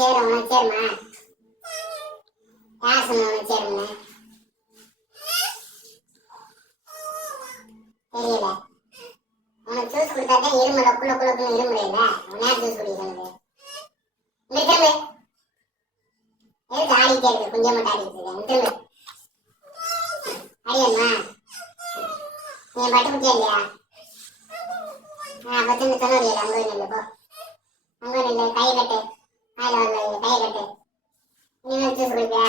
சேரும் உனக்கு சேருமா? யார் சொன்ன உனக்கு சேரும்னு? தெரியல. உனக்கு ஜூஸ் குடித்தாதான் இருமல குள்ள குள்ளக்குன்னு இருமுறையில உன் ஜூஸ் குடிக்கிறது. இங்க திரும்ப எதுக்கு ஆடிட்டே இருக்கு? கொஞ்சம் மட்டும் ஆடிட்டு இருக்கேன். திரும்ப அடியம்மா நீ பட்டு குட்டியா இல்லையா? பத்து தொண்ணூறு அங்கே நெல்லு போ. அங்கே நெல்லு கை கட்டு. காயில வந்து கை கட்டு. நீ ஜூஸ் குடிப்பியா?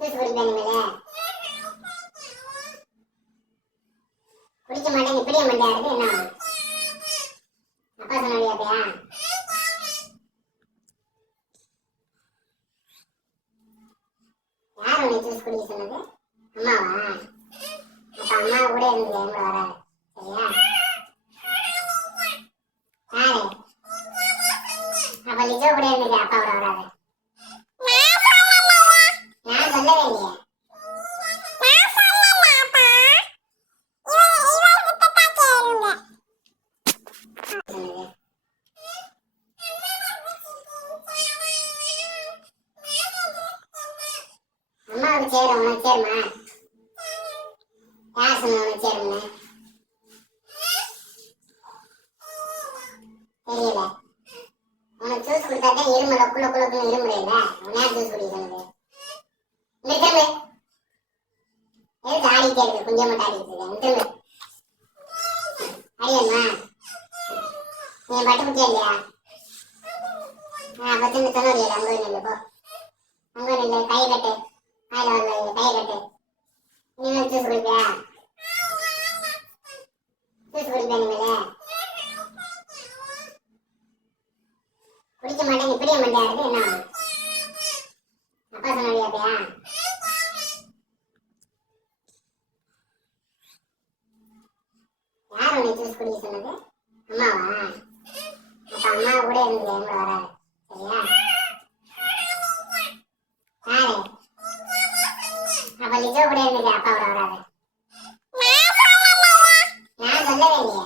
ஜூஸ் குடிப்பியா? நீங்களே குடிக்க மாட்டேன். இப்படியே மண்டியா இருக்கு. என்ன அப்பா சொன்னியாப்பையா? யார் உனக்கு ஜூஸ் குடிக்க சொன்னது? அம்மாவா? அப்ப அம்மா கூட இருந்து எங்க வர சரியா? யாரு? அப்ப லிஜோ கூட இருந்துச்சு அப்பாவோட வராது. நான் சொல்லவே இல்லையே. அம்மாவுக்கு சேரும் உனக்கு சேருமா? யார் சொன்ன உனக்கு சேரும்னு? தெரியல. உனக்கு ஜூஸ் குடித்தாதான் இருமல குள்ள குள்ளக்குன்னு இருமுறையில உன் ஜூஸ் குடிக்கிறது. இங்க திரும்ப எதுக்கு ஆடிட்டே இருக்கு? கொஞ்சம் மட்டும் ஆடிட்டு இருக்கேன். திரும்ப அடியம்மா நீ பட்டு குட்டியா இல்லையா? பத்து தொண்ணூறு அங்கே நெல்லு போ. அங்கே நெல்லு கை கட்டு. காயில வந்து கை கட்டு. நீ ஜூஸ் குடிப்பியா? ஜூஸ் குடிப்பியா? நீங்களே குடிக்க மாட்டேன். இப்படியே மண்டியா இருக்கு. என்ன அப்பா சொன்னியாப்பையா? யார் உனக்கு ஜூஸ் குடிக்க சொன்னது? அம்மாவா? அப்ப அம்மா கூட இருந்து எங்க வர சரியா? யாரு? அப்ப லிஜோ கூட இருந்துச்சு அப்பாவோட வராது. நான் சொல்லவே இல்லையே.